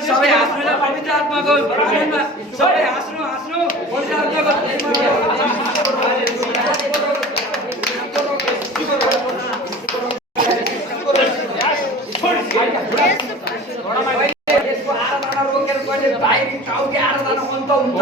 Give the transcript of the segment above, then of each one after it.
सबै हाँस्नु पवित्र आत्माको आनन्दमा सबै हाँस्नु पवित्र आत्माको यसको आराधना रोकेर कहिले बाहिरी ठाउँको आराधना अन्त हुन्छ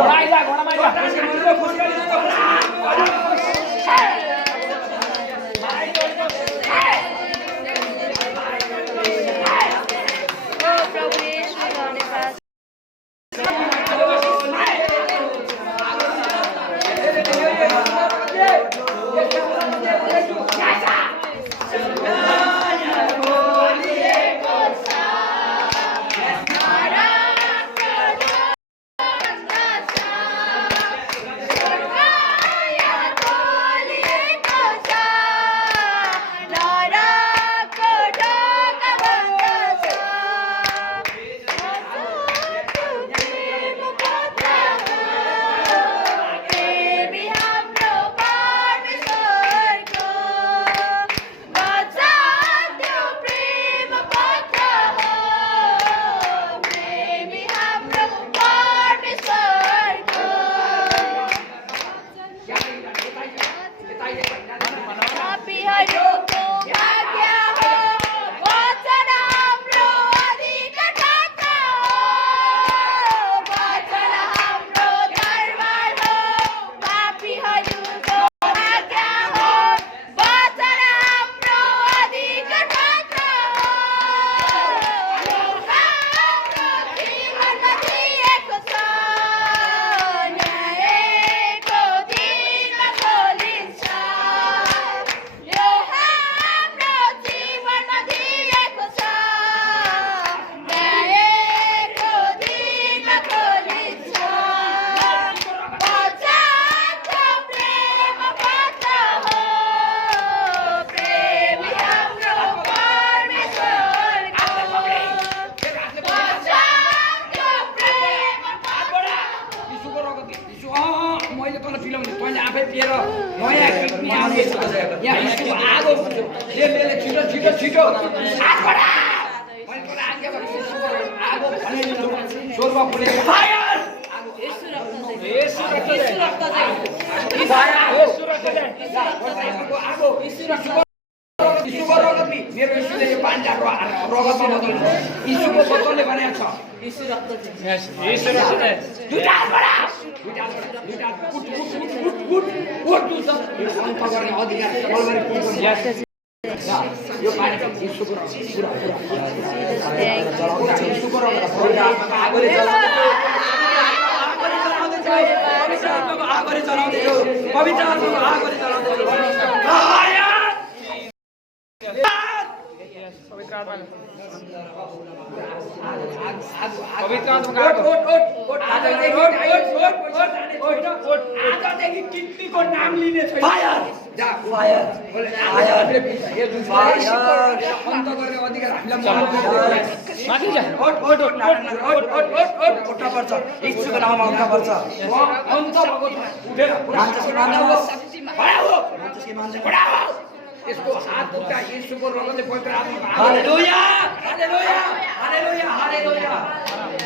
इसको हाथ उठा यीशु को रोकते पवित्र आत्मा हालेलुया हालेलुया हालेलुया हालेलुया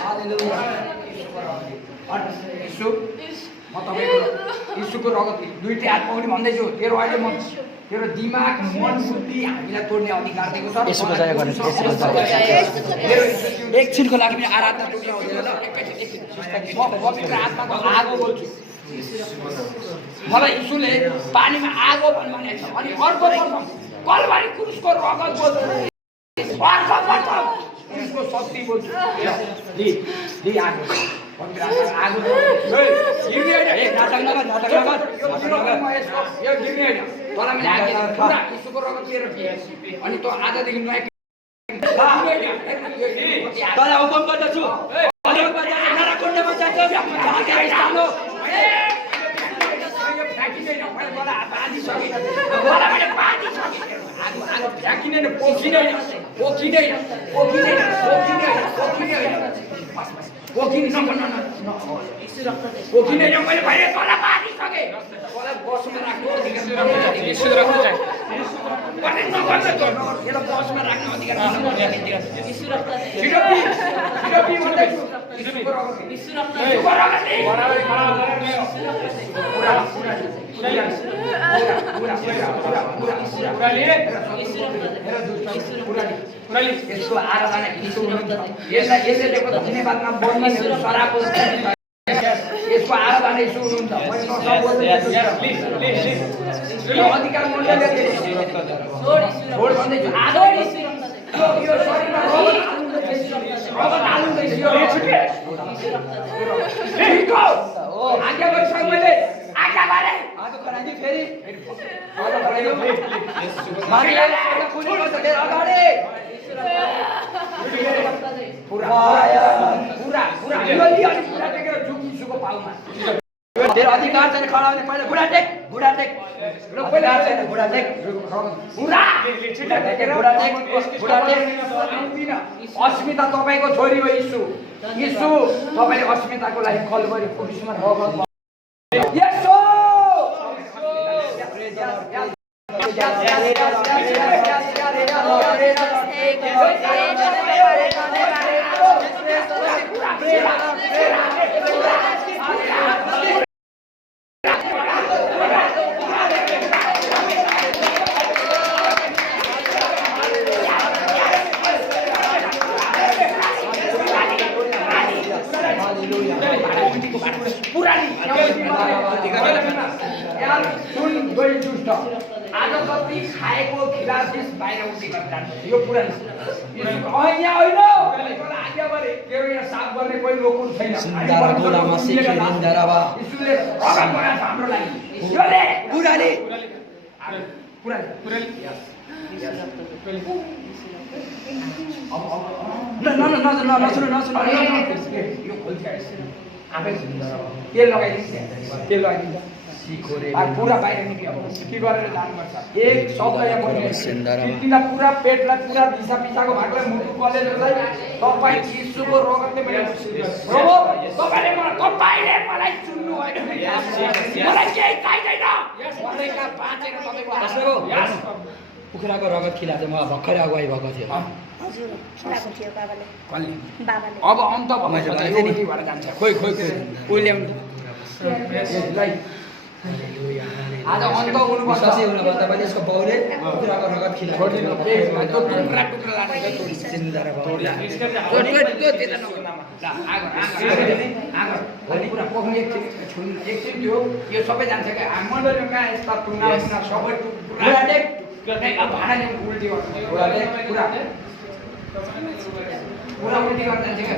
हालेलुया यीशु म तपाईको यीशुको रगतले दुईटै हात पौडी भन्दै छु तेरो अहिले म तेरो दिमाग मन बुद्धि हामीलाई तोड्ने अधिकार दिएको छ यीशुको जय गर्नु यीशुको जय एकछिनको लागि पनि आराधना टुक्राउँदैन ल एकछिन म पवित्र आत्माको आगो बोल्छु मलाई यीशुले पानीमा आगो भनेको छ अनि अर्को कलवारी क्रुसको रगत बोल्छु अर्को मतलब उसको शक्ति बोल्छु दी आगो आगो ए नाटक नगर यो गिर्ने हैन तँलाई मैले पुरा यीशुको रगत लिएर दिए अनि तँ आजदेखि नयाँ तँलाई हुकुम गर्दछु नराकुण्डमा जान्छौ जहाँ स्थान हो यसको आराधना यसको धन्यवादमा बोल्नेहरू सरापो यसको आराधना यसो हुनुहुन्छ अधिकार मण्डलले छोड भन्दैछु यो शरीरमा रगत हाल्दैछ यो आज्ञा गरिसकेँ मैले आज्ञा गरेँ आज कराइदिए फेरि अगाडि तेरो अधिकार छैन खडा हुने पहिला घुँडा टेक अस्मिता तपाईँको छोरी हो यीशु तपाईँले अस्मिताको लागि कल गरे पुलिसमा आज जति खाएको खिलाफिस बाहिर उठे गर्छ यो पुरानो यहाँ होइन आज्ञा गरे तेरो यहाँ साफ गर्ने कोही लोकुर छैन हाम्रो लागि तेल लगाइदिन्छ पूरा बाहिर निक्ल्यो के गरेर जानुपर्छ एक शब्द यहाँ तिमीलाई पुरा पेटलाई पुरा दिशा पिसाको भागलाई मुटु कलेजलाई तपाईँ यीशुको रगतले प्रभु तपाईँले मलाई चुन्नु होइन मलाई केही चाहिँदैन भनेका बाँचेर तपाईँको कुखुराको रगत खिला चाहिँ मलाई भर्खरै अगुवाई भएको थियो अब अन्त भएर जान्छ खोइ आज अन्त हुनुपर्छ तपाईँले यसको बाउले कुखुराको रगत खिला छोडिदिनु एकछिन त्यो यो सबै जान्छ क्या मण्डलीमा यस्ता टुङ्गा सबै भाडा उल्टी गर्छ पुरा उल्टी गर्छ क्या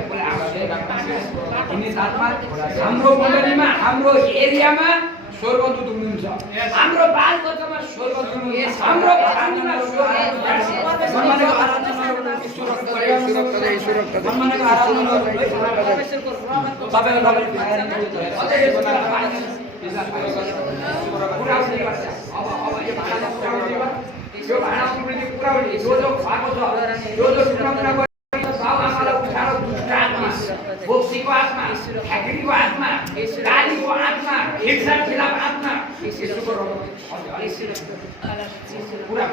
हाम्रो मण्डलीमा हाम्रो एरियामा स्वर्गदूत हुनुहुन्छ हाम्रो बालबच्चामा स्वर्गदूत हाम्रो यो भाडा उल्टी पुरा उल्टी जो खाएको छ जो बोक्सीको आत्मा फ्याक्ट्रीको आत्मा गालीको आत्मा खिर्सा खिलाफ आत्मा पुरा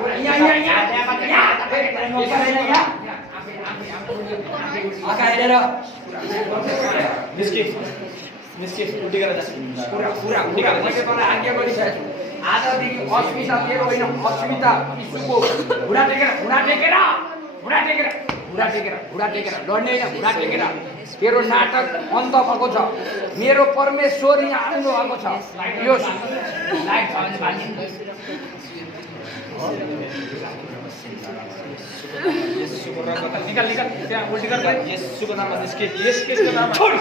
आज्ञा गरिसकेको छु आजदेखि अस्मिता तेरो होइन अस्मिता यीशुको घुँडा टेकेर लड्ने होइन घुँडा टेकेर तेरो नाटक अन्त भएको छ मेरो परमेश्वर यहाँ आउनु भएको छ यो लाइट छ भने निकाल त्यहाँ उल्टी कर यीशुको नाममा निस्के यसको नाममा छोड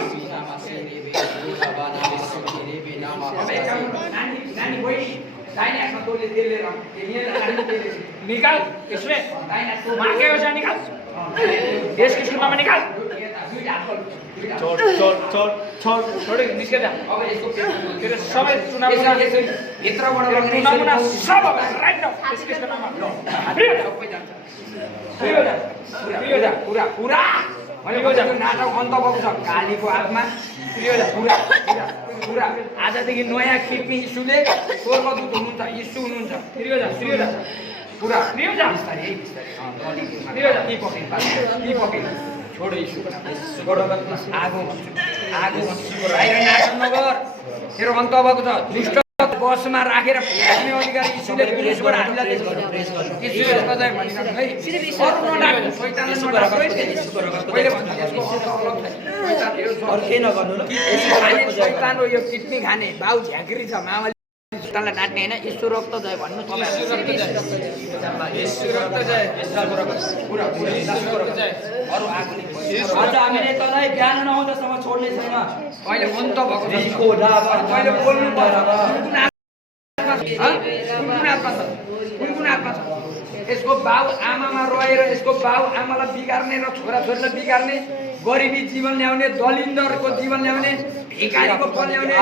नानी बहिनी दाहिने हातमा तोले तेल लिएर निकाल इसमें मार के हो जा निकाल यस कृष्ण नाम निकाल छोड़ छोड़ छोड़ छोड़ छोड़ निस्के जा अब यसको तेरे सबै चुनावमा यत्रो बडो लगेर चुनावमा सब राइट नाउ यस कृष्ण नाम फ्री हो जा फ्री हो जा फ्री हो जा पुरा पुरा मैले त्यो नाटक अन्त भएको छ कालीको आत्मा फ्री हो जा पुरा पुरा आजदेखि नयाँ किडनी इस्युले स्वर्गदूत हुनुहुन्छ इस्यु हुनुहुन्छ फ्री हो जा पुरा फ्री हो जा बिस्तारै ती पकिन छोडो इस्युको नाम छोडो आगो भन्छु बाहिर नाटक नगर तेरो अन्त भएको छ दुष्ट बसमा राखेर फ्याँक्ने अधिकार इस्युले पुलिसबाट हामीलाई इस्यु यस्तो चाहिँ भनिरहनु है अरू नडाक्नु शैतानलाई नडाक्नु है पहिले भन्दा यसको अर्थ अलग छ शैतान हो यो किडनी खाने बाउ झ्याक्री छ मामाले शैतानलाई नाट्ने होइन ईश्वर रक्त जय भन्नु अरू आगोले आज हामीले तँलाई ज्ञान नहुँदासम्म छोड्ने छैन अहिले अन्त भएको छ अहिले बोल्नु पर्छ कुन आत्मा छ यसको बाउ आमामा रहेर यसको बाउ आमालाई बिगार्ने र छोराछोरीलाई बिगार्ने गरिबी जीवन ल्याउने दलिन्दरको जीवन ल्याउने भिखारीको फल ल्याउने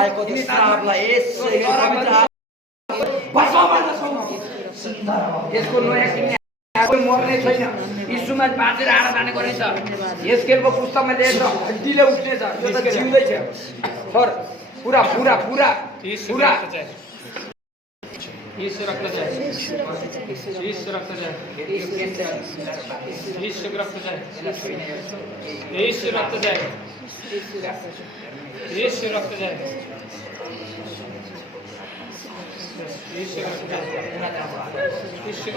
यसको नयाँ किन्ने कोही मर्ने छैन यीशुमा बाँचेर आडा जाने गरेछ एस्केलको पुस्तकमा लेखेछ हड्डीले उठ्नेछ यो त जिउँदै छ सर पुरा पुरा पुरा पुरा ईश्वर रक्त जाए ईश्वर रक्त जाए ईश्वर रक्त जाए ईश्वर रक्त जाए ईश्वर रक्त जाए ईश्वर रक्त जाए ईश्वर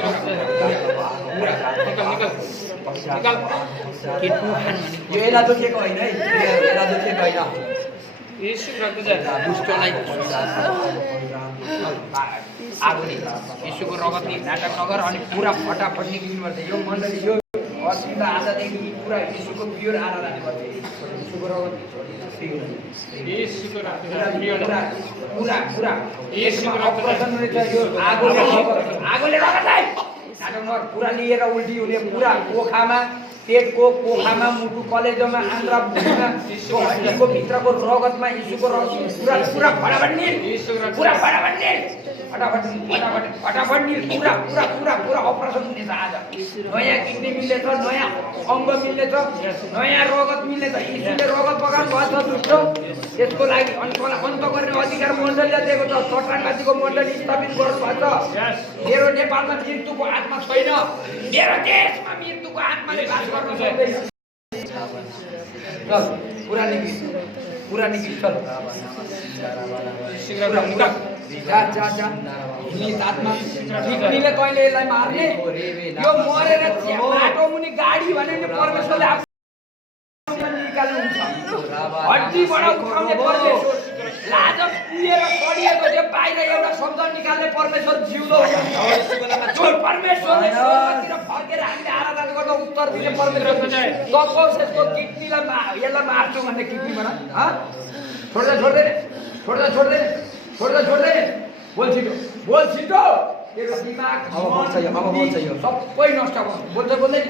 रक्त जाए निकल निकल निकल यो एला दुखेको होइन है एला दुखेको होइन ईश्वर रक्त जाए दुष्टलाई आगोले यीशुको रगतले नाटक नगर अनि पुरा फटाफट निक्लिनुपर्छ यो मण्डली यो अस्ति त आजदेखि पुरा यीशुको प्योर आराधना गर्छ यीशुको रगत ईश्वर रक्त जाए पुरा पुरा यसमा अपरेसन रहेछ यो आगोले रगतलाई नाटक नगर पुरा लिएर उल्टी हुने पुरा कोखामा पेटको कोखामा मुटु कलेजोमा आन्द्रा भुँडीमा हड्डीको भित्रको रगतमा यीशुको रगत पुरा पुरा फटाफट निल पुरा फटाफट निल फटाफट फटाफट फटाफट निल पुरा पुरा पुरा पुरा अपरेसन हुनेछ आज नयाँ किडनी मिल्नेछ नयाँ अङ्ग मिल्नेछ नयाँ रगत मिल्नेछ यीशुले रगत बगान भएछ दुष्ट यसको लागि अनि अन्त गर्ने अधिकार मण्डलीले दिएको छ चट्टाङमाथिको मण्डली स्थापित गर्नुभएको छ मेरो नेपालमा मृत्युको आत्मा छैन मेरो देशमा मृत्युको आत्माले बास गर्न सक्दैन चल पुरा निक्लिन्छ चल जा जा जा नित आत्मा किडनीले तैँले यसलाई मार्ने यो मरेर बाटो मुनि गाडी भने नि परमेश्वरले निकाल्नुहुन्छ हड्डीबाट उठाउने परमेश्वर लाज कुहिएर सडिएको त्यो बाहिर एउटा शब्द निकाल्ने परमेश्वर जिउँदो हुनुहुन्छ परमेश्वरले स्वर्गतिर फर्केर हामीले आराधना गर्दा उत्तर दिने परमेश्वर तपौँ यसको किडनीलाई यसलाई मार्छु भन्ने किडनीबाट छोड्दैन बोल छिटो तेरो दिमाग सबै नष्ट भयो बोल्दै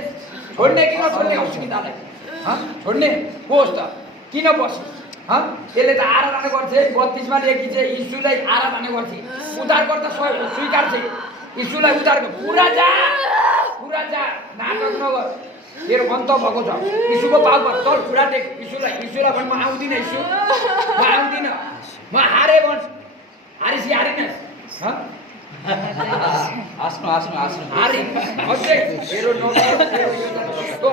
छोड्ने कि नछोड्ने हस्पिटललाई छोड्ने कोस त किन बस्यो यसले त आराधना गर्थे 32मा लेखी चाहिँ यीशुलाई आराधना गर्थे उद्धारकर्ता स्वीकार चाहिँ यीशुलाई उद्धार पुरा जा नाटक नगर तेरो अन्त भएको छ यीशुको पाउमा तल खुडा टेक यीशुलाई भन् म आउँदिनँ यीशु म आउँदिनँ म हारे भन् हारिन हारे अझै तेरो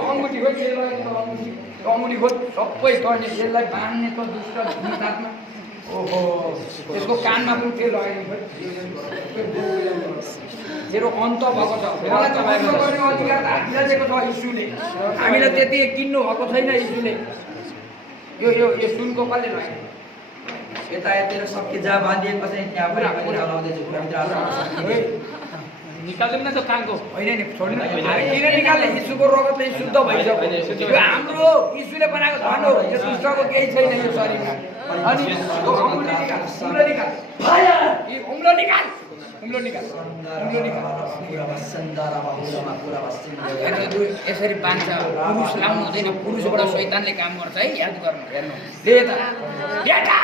अङ्गुठी हो सबै गर्ने त्यसलाई बाँध्ने त दुष्ट भूमितात्मा ओहो त्यसको कानमा पनि तेल लगाइदिनु तेरो अन्त भएको छ मलाई अन्त गर्ने अधिकार हामीलाई दिएको छ यीशुले हामीलाई त्यति किन्नु भएको छैन यीशुले यो सुनको कसले लगाइदियो यता यतिर सबके जा बाँधिएको चाहिँ त्यहाँ पनि चलाउँदैछु निकाल्दैन न त्यो कानको होइन नि छोड्नु किन निकाल्ने यीशुको रगतले शुद्ध भइसक्यो यो हाम्रो यीशुले बनाएको धन हो यो दुष्टको केही छैन यो शरीरमा अनि यो अङ्गुली निकाल उम्लो निकाल हुम्लो निकाल हेर्नु, यसरी बान्छ पुरुष लाउनु हुँदैन पुरुषबाट शैतानले काम गर्छ है याद गर्नु हेर्नु ले त बेटा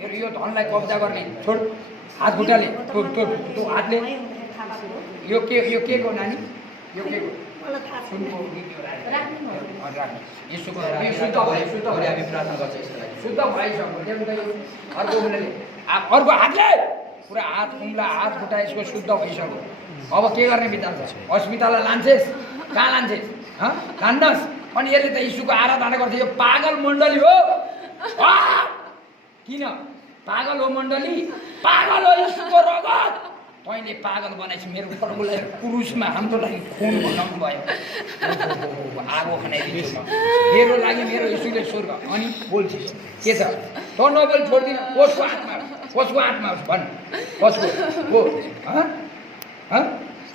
हेर यो धनलाई कब्जा गर्ने छोड हात खुट्टाले त्यो हातले यो के को नानी यो के को सुनको यसोको शुद्ध हामी प्रार्थना गर्छौँ यसलाई शुद्ध भइसक्यो अर्को उनीहरूले अर्को हातले पुरा हात खुम्ला हात खुट्टा यसको शुद्ध भइसक्यो अब के गर्ने विचार छ अस्पताललाई लान्छेस् कहाँ लान्छेस् लान्नस् अनि यसले त यीशुको आराधना गर्छ यो पागल मण्डली हो किन पागल हो मण्डली पागल हो यीशुको रगत तैँले पागल बनाएछ मेरो प्रभुलाई पुरुषमा हाम्रो लागि खुन बनाउनु भयो आगो खनाइदिन्छु म मेरो लागि मेरो यीशुले स्वर्ग अनि बोल्छ के छ त नबोल छोड्दिन कसको आत्मा भन् कसको हो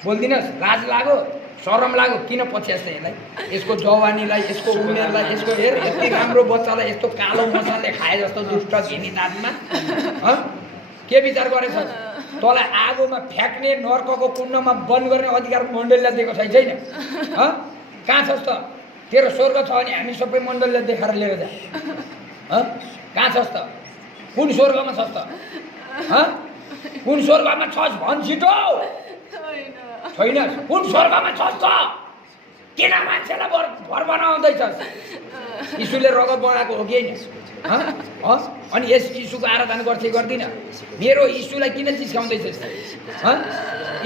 बोल्दिनस् लाज लाग्यो शरम लाग्यो किन पछ्यास् यसलाई यसको जवानीलाई यसको उमेरलाई यसको हेर यति राम्रो बच्चालाई यस्तो कालो मसाले खाए जस्तो दुष्ट घिनित आत्मा के विचार गरेछ तँलाई आगोमा फ्याँक्ने नर्कको कुण्डमा बन्द गर्ने अधिकार मण्डलीलाई दिएको छैन कहाँ छस् त तेरो स्वर्ग छ भने हामी सबै मण्डलीलाई देखाएर लिएर जा कहाँ छस् त कुन स्वर्गमा छस् त कुन स्वर्गमा छस् भन् छिटो छैन कुन स्वर्गमा छस् त किन मान्छेलाई भर बनाउँदैछस् यीशुले रगत बनाएको हो कि होइन अनि यस यीशुको आराधना गर्छ गर्दिन मेरो यीशुलाई किन जिस्काउँदैछस्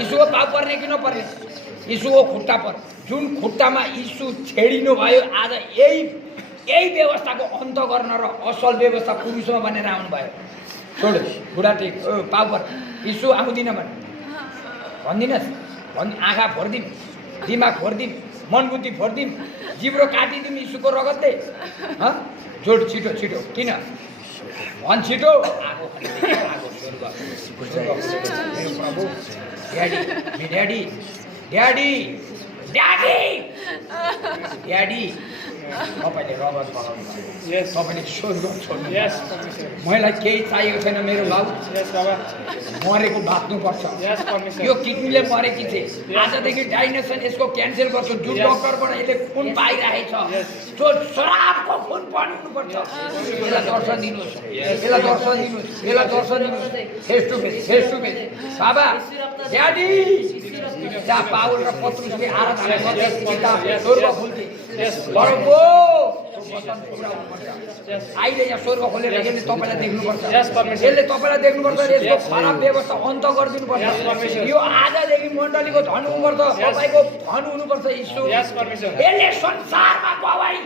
यीशुको पाप पर्ने कि नपर्ने यीशुको खुट्टा पर जुन खुट्टामा यीशु छेडिनु भयो आज यही व्यवस्थाको अन्त गर्न र असल व्यवस्था पुरुषमा बनेर आउनुभयो छोड बुढा टेक पाप पर यीशु आउँदिन भनिदिनुहोस् आँखा फोरिदिउँ दिमाग फोरिदिउँ मन बुद्धि फोरिदिउँ जिब्रो काटिदिउँ यीशुको रगतले जोड छिटो छिटो किन भन् छिटो आगो प्रभु daddy daddy daddy daddy daddy तपाईँले रगत बगाउनु भयो तपाईँले स्वर्ग छोड्नु मलाई केही चाहिएको छैन मेरो बाबु मरेको बाँच्नुपर्छ यो किडनीले मरेकी थिए आजदेखि डाइनेसन यसको क्यान्सेल गर्छु जुन डक्टरबाट यसले खुन पाइरहेछ त्यो शराबको खुन पर्नुपर्छ यसलाई दर्शन दिनुहोस् यसलाई दर्शन दिनुहोस् यसलाई दर्शन दिनुहोस् फेस टु फेस बाबा ड्याडी जहाँ पावल र पत्रुसले आराधना गर्थे स्वर्ग खुल्थे अहिले यहाँ स्वर्ग खोलेर यसले तपाईँलाई देख्नुपर्छ यसले तपाईँलाई देख्नुपर्छ यसको खराब व्यवस्था अन्त गरिदिनुपर्छ यो आजदेखि मण्डलीको धन हुनुपर्छ तपाईँको धन हुनुपर्छ यीशु यसले संसारमा गवाई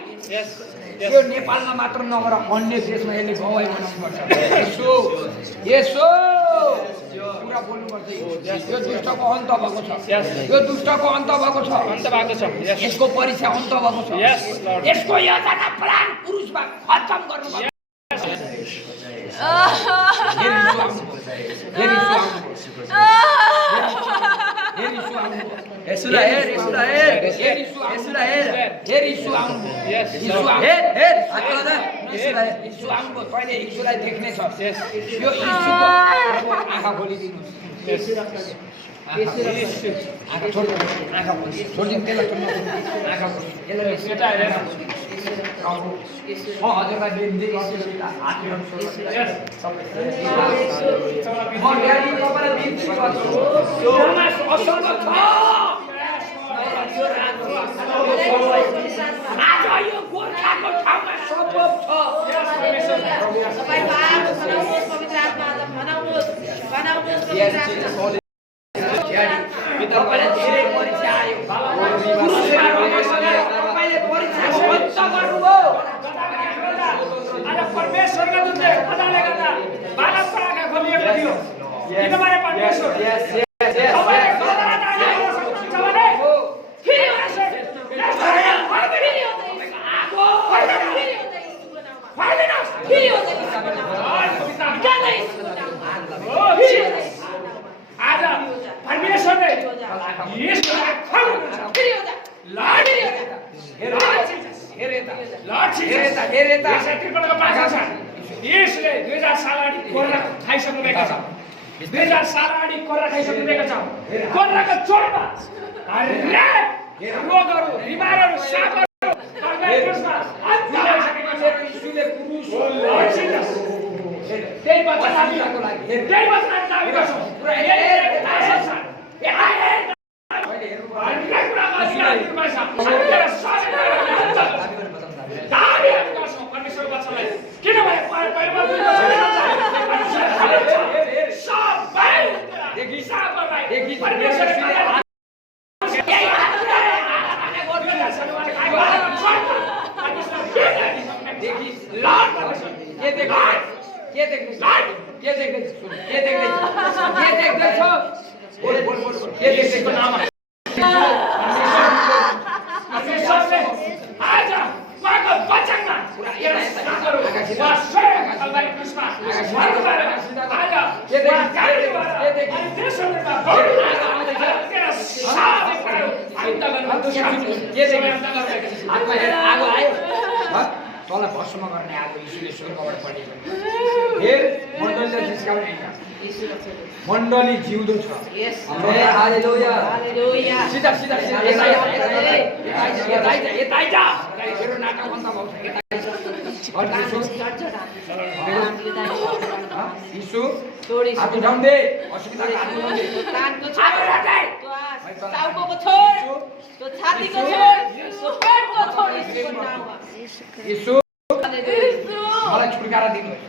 यो नेपालमा मात्र नभएर अन्य देशमा यसले गवाई बनाउनुपर्छ यसो यसो पुरा बोल्नुपर्छ यो दुष्टको अन्त भएको छ यो दुष्टको अन्त भएको छ यसको परीक्षा अन्त भएको छ यसको योजना प्लान पुरुषमा खत्तम गर्नुपर्छ पहिले यीशुलाई देख्ने छ यो यीशुको आँखा खोलिदिनुहोस् आँखा छोडिदिनु त्यसलाई आँखा म हजुरलाई बिन्ती गर्छु आज यो गोर्खाको ठाउँमा सम्भव छ धेरै परीक्षा आयो तपाईँले परीक्षा अन्त गर्नुभयो आज परमेश्वरका दूतले खदाले गर्दा बालक पराका खोलिएको थियो किनभने परमेश्वर आज परमेश्वरले यसले 2000 साल अगाडि कोरोना खाइसक्नुभएका छ 2000 साल अगाडि कोर्रा खाइसकिरहेको छ कोर्राको चोरमा रोगहरू बिमारहरू सापहरू कर्बेट्समा अन्त भइसकेको छ यीशुले क्रुस त्यही वचन हामी त्यही वचन हामी दाबी गर्छौँ पुरा तँलाई भस्म गर्ने आगो यीशुले स्वर्गबाट पठाएको फेर मण्डलीले जिस्काउने होइन मण्डली जिउँदो छ हालेलुया सिधा सिधा सिधा यता आइज तेरो नाटक बन्द भएको यीशु हात उठाउँदै असुविधाको हात उठाउँदै यीशु मलाई छुटकारा दिनुहोस्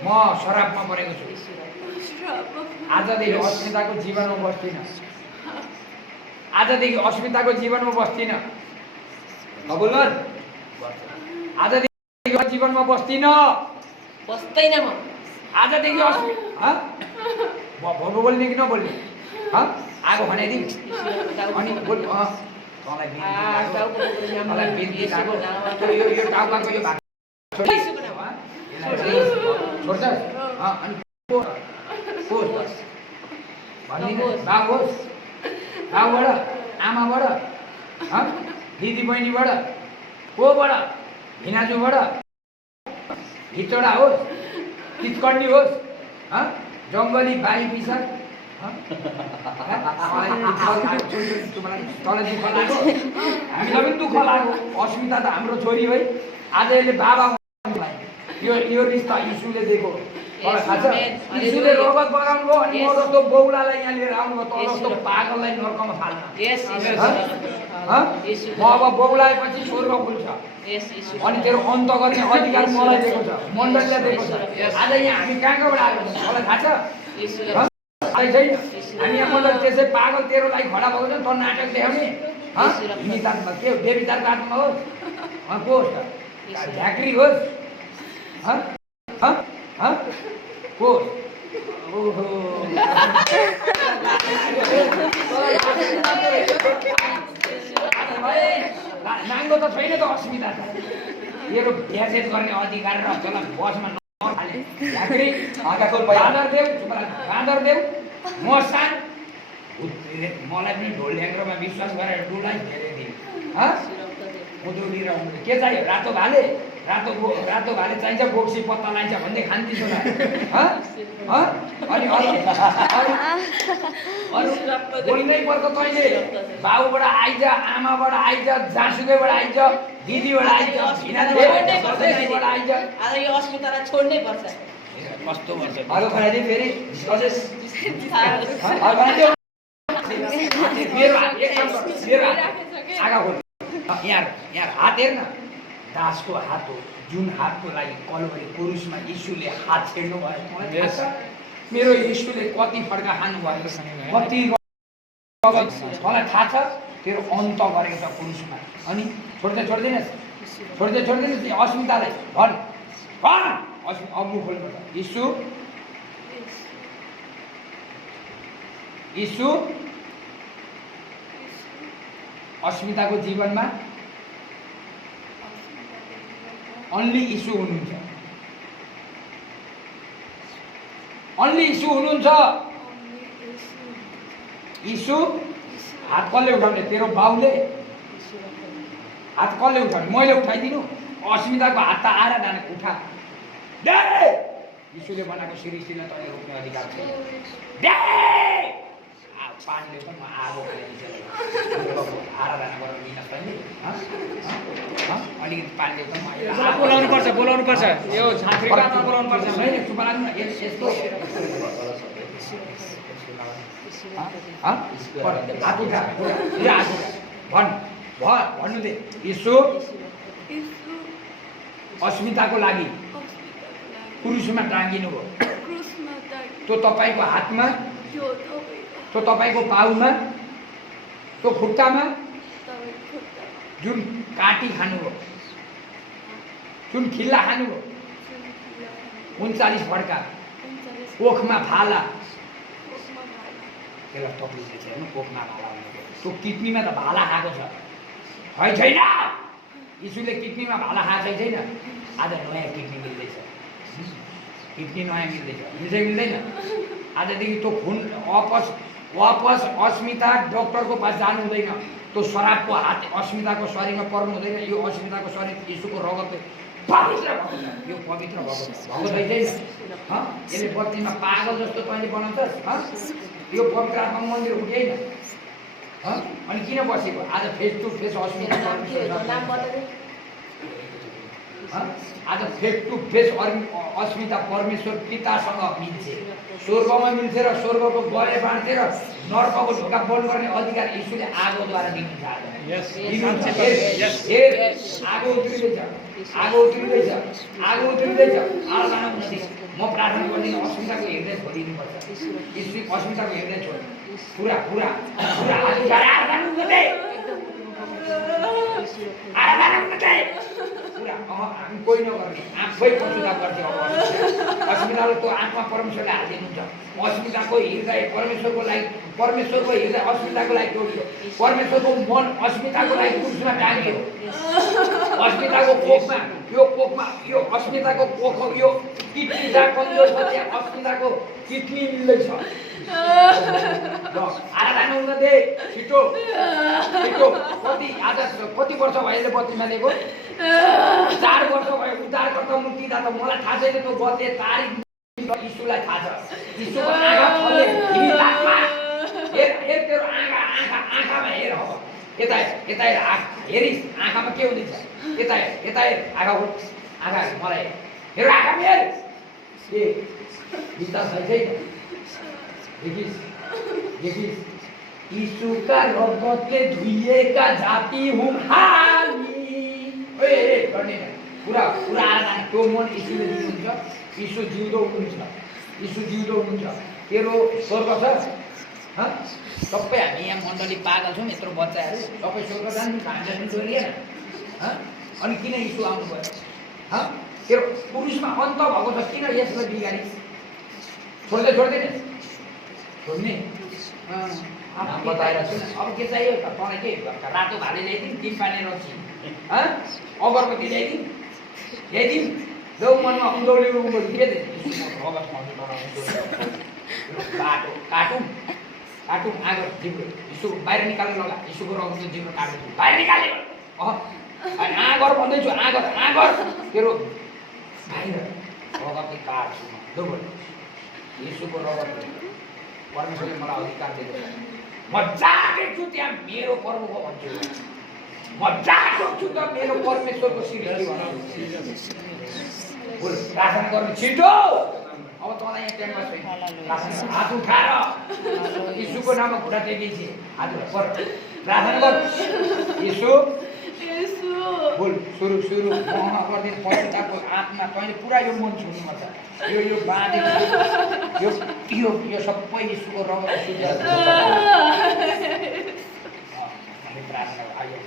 म शराबमा परेको छु आजदेखि अस्मिताको जीवनमा बस्दिनँ आजदेखि अस्मिताको जीवनमा बस्दिनँ बोल्नु आजदेखि जीवनमा बस्दिनँ बस्दैन म आजदेखि बोल्ने कि नबोल्ने आगो खनाइदिउँ अनि बोल तँलाई बिन्ती लाग्यो यो टाउकाको यो भाग छोड्छ अनि बाउ होस् बाउबाट आमाबाट दिदी बहिनीबाट कोबाट भिनाजुबाट हिचोडा होस् तितकर्णी होस् जङ्गली बाई पिसा हामीलाई पनि दुःख लाग्यो अस्मिता त हाम्रो छोरी है आज यसले बाबा यो रिस्ता यीशुले दिएको मलाई थाहा छ यीशुले रगत बगाउनु भयो अनि म जस्तो बौलालाई यहाँ लिएर आउनुभयो तल जस्तो पागललाई नर्कमा फाल्न म अब बौलाएपछि स्वर्ग खुल्छ अनि तेरो अन्त गर्ने अधिकार मलाई दिएको छ मण्डलीले दिएको छ आज यहाँ हामी कहाँबाट आएको मलाई थाहा छ छैन हामी यहाँ मण्डली त्यसै पागल तेरो लागि खडा भएको छ त नाटक देखाउने नितात्मा के हो बेबितारको आत्मा होस् को होस् त झाँक्री होस् को ओहो नाङ्गो त छैन त अस्मिता त तेरो भ्यासेट गर्ने अधिकार र तँलाई बसमा नहाले झाँक्री बाँदर देऊ म सान मलाई पनि ढोल ढ्याङ्ग्रोमा विश्वास गरेर डुलाई धेरै दिए के चाहियो रातो भाले रातो भाले चाहिन्छ बोक्सी पत्ता लाइन्छ भन्ने खान्थी छोरा अनि अरू बोल्नै पर्छ तैँले बाउबाट आइज आमाबाट आइज जाँसुकैबाट आइज दिदीबाट आइज भिनाजुबाट आइज आज यो अस्मितालाई छोड्नै पर्छ कस्तो गर्छ आगो खनाइदिउँ फेरि मेरो यहाँ हात हेर्न दासको हात हो जुन हातको लागि कलवरी पुरुषमा यीशुले हात छेड्नु भयो मलाई थाहा छ मेरो यीशुले कति फड्का खानु भयो कति मलाई थाहा छ तेरो अन्त गरेको छ पुरुषमा अनि छोड्दैनस् अस्मितालाई भन् अम्मु खोल्नु यीशु अस्मिताको जीवनमा अन्ली यीशु हुनुहुन्छ यीशु हात कसले उठाउने तेरो बाउले हात कसले उठाउने मैले उठाइदिनु अस्मिताको हात त आएर जाने उठा यीशुले बनाएको सृष्टिलाई तैँले रोक्ने अधिकार छैन। पानीले पनि म आगो आराधना गरेर लिन तैँले अलिकति पानीले पनि बोलाउनु पर्छ यो झाँक्रीमा बोलाउनु पर्छ। चुप लाग्नु न यस्तो हात उठा भन्नु दे यीशु अस्मिताको लागि क्रुसमा टाँगिनु भयो। त्यो तपाईँको हातमा, त्यो तपाईँको पाउमा, त्यो खुट्टामा जुन काटी खानुभयो, जुन खिल्ला खानुभयो, 39 फड्का, कोखमा भाला, त्यसलाई तक्लिफले चाहिँ हेर्नु कोखमा भाला भनेको त्यो किडनीमा त भाला खाएको छ है छैन? यीशुले किडनीमा भाला खाएको छैन? आज नयाँ किडनी मिल्दैछ, किडनी नयाँ मिल्दैछ, मिल्दैन? आजदेखि त्यो खुन वापस अस्मिता डक्टरको पास जानु हुँदैन। त्यो शराबको हात अस्मिताको शरीरमा पर्नु हुँदैन। यो अस्मिताको शरीर यीशुको रगतले पवित्र भएको छ, यो पवित्र भएको छ, छैन? यसले बत्तीमा पागल जस्तो तैँले बनाउँछस्? यो पवित्र आत्मा मन्दिर हो कि होइन? अनि किन बसेको? आज फेस टु फेस अस्मिता आज फेस टु फेस अस्मिता परमेश्वर पितासँग मिल्छ, स्वर्गमा मिल्छ र स्वर्गको गले बाँड्थे र नर्कको ढोका बन्द गर्ने अधिकार यीशुले आगोद्वारा दिनुहुन्छ। आगो उत्रिँदैछ, आराधना हुन दिनु। म प्रार्थना गर्दिनँ अस्मिताको हृदय छोडिदिनुपर्छ। यीशु अस्मिताको हृदय छोड पुरा आराधना हुन दे, आराधना हुन दे पुरा। हामी कोही नगर्ने, आफै पशुताप गर्थे। अस्मिताले त्यो आत्मा परमेश्वरले हालिदिनुहुन्छ। अस्मिताको हृदय परमेश्वरको लागि, परमेश्वरको हृदय अस्मिताको लागि तोडियो, परमेश्वरको मन अस्मिताको लागि क्रुसमा टाँगियो। अस्मिताको कोखमा यो अस्मिताको कोख, यो किडनी जहाँ कमजोर छ त्यहाँ अस्मिताको किडनी मिल्दैछ। आराधना हुन दे छिटो। कति वर्ष भयो बत्तीमा लिएको? 4 वर्ष भयो। उद्धारकर्ता मुक्तिदाता मलाई थाहा छैन त्यो बत्ती तारिक, यीशुलाई थाहा छ। यीशुको आँखा फल्ने हितात्मा हेर तेरो आँखामा हेर। अब यता हेर हेरिस् आँखामा के हुँदैछ? यता हेर आँखा मलाई हेर आँखामा हेर के विश्वास छैन? देखिस् यीशुका रगतले धुइएका जाति हुँ हामी। गर्ने पुरा आराधना त्यो मन यीशुले दिनुहुन्छ। यीशु जिउँदो हुनुहुन्छ। तेरो स्वर्ग छ? सबै हामी यहाँ मण्डली पागल छौँ, यत्रो बच्चाहरू सबै स्वर्ग जानु हामीलाई छोडिएन। अनि किन यीशु आउनुभयो? तेरो पुरुषमा अन्त भएको छ, किन यसलाई बिगारिस्? छोड्दैन छोड्ने बताएर छु। अब के चाहियो त? तँलाई के रातो भाले ल्याइदिउँ, 3 पानी रक्सी, अगरबत्ती ल्याइदिउँ, देऊ मनमा उदौली के बाटो काटौँ आगो जिब्रो यीशु बाहिर निकाल्नु लगा। यीशुको रगतले जिब्रो काट्नु बाहिर निकाल्ने आगर भन्दैछु, आगर तेरो बाहिर रगतले काट्छु म। यीशुको रगतले परमेश्वरले मलाई अधिकार दिएको छ। म जागेको छु त्यहाँ मेरो प्रभुको भन्छु, म जागेको छु त मेरो परमेश्वरको सृष्टि भनौँ। प्रार्थना गर्नु छिटो। अब तँलाई यहाँ क्याम्पस छैन, हात उठाएर यीशुको नाममा खुट्टा टेकेपछि हात उठाएर प्रार्थना गर। यीशु बोल सुरु मह गरिदिनु। पवित्रताको आत्मा तैँले पुरा यो मन छुनुपर्छ। यो बाँधेको यो सबै यीशुको रगत शुद्ध प्रार्थना आयो।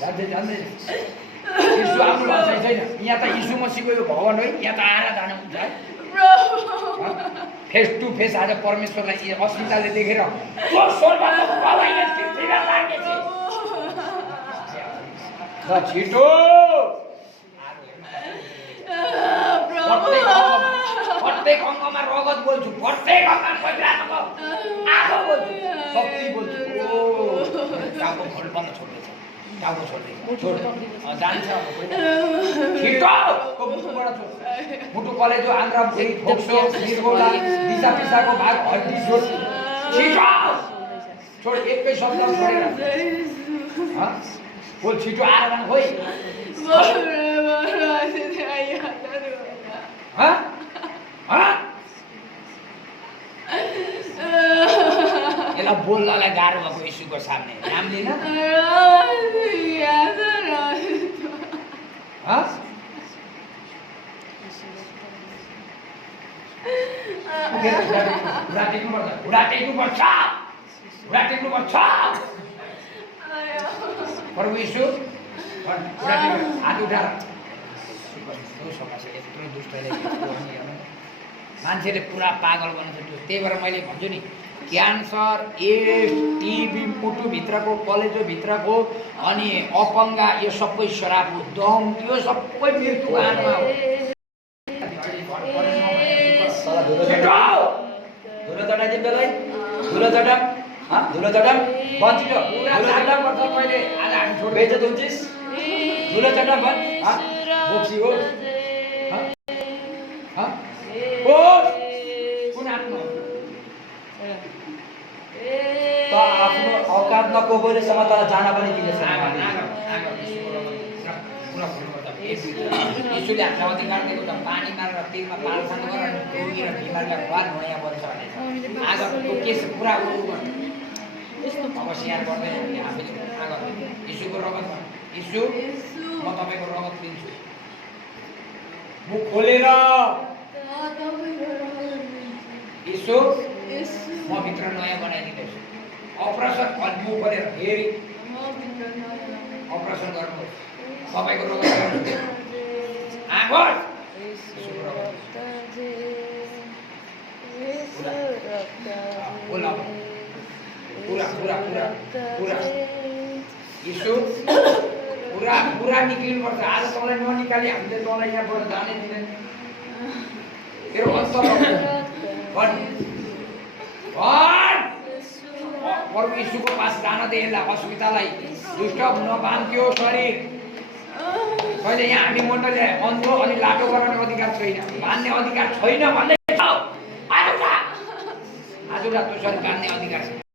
जान्दै यीशु आउनु भएको छैन यहाँ त। यीशु मसीहको यो भवन हो, यहाँ त आराधना हुन्छ। फेस टु फेस आज परमेश्वरलाई अस्मिताले देखेर छिटो प्रत्येक अङ्गमा रगत बोल्छु, प्रत्येक अङ्गमा आगो बोल्छु, शक्ति बोल्छु। टाउको खोल बन्द छोड्दैछ, टाउको छोड्दै छोड जान्छ अब कोही छिटो मुटुबाट छोड मुटु कलेजो आन्द्रा भुँडी फोक्सो निर्गोला दिशा पिसाको भाग हड्डी छोड छिटो छोड एकै शब्द छोडेर बोल छिटो आएर खोइ यसलाई बोल्नलाई गाह्रो भएको यीशुको सामने नाम लिन घुँडा टेक्नुपर्छ प्रभु यीशु घुँडा टेक्नु हात उठाएर यत्रो दुष्टले मान्छेले पुरा पागल बनाउँछ त्यही भएर मैले भन्छु नि क्यान्सर एड्स टिबी मुटुभित्रको कलेजोभित्रको अनि अपङ्गा यो सबै श्राप हो दम त्यो सबै मृत्युको आत्मा हो धुलो चटाइदिउँ तँलाई धुलो चटाम धुलो चटाम बन्चिटो मैले आज हामी छोड बेइज्जत हुन्छिस् धुलो चटाम भन् बोक्सी हो कुन आत्मा त आफ्नो औकात नकोबोलेसम्म तँलाई जान पनि दिनेछ यीशुले हामीलाई अधिकार दिएको छ पानी मारेर तेलमा पालसान गरेर रोगी र बिमारीलाई खुवा नयाँ बन्छ भनेछ आजको केस पुरा अवश्यार गर्दै हामीले यीशुको रगतमा यीशु म तपाईँको रगत दिन्छु मुख खोलेर यीशु म भित्र नयाँ बनाइदिँदैछु अपरेसन मुख खोलेर फेरि अपरेसन गर्नुहोस् तपाईँको रगत आगोस् पुरा यीशु पुरा निक्लिनुपर्छ आज तँलाई ननिकाली हामीले तँलाई यहाँबाट जानै दिँदैन तेरो अन्त प्रभु यीशुको पास जान दे यसलाई अस्पताललाई दुष्ट नबान्थ्यो शरीर कहिले यहाँ हामी मण्डलले अन्धो अनि लाटो गराउने अधिकार छैन बान्ने अधिकार छैन भन्दै आज त्यो शरीर बान्ने अधिकार छ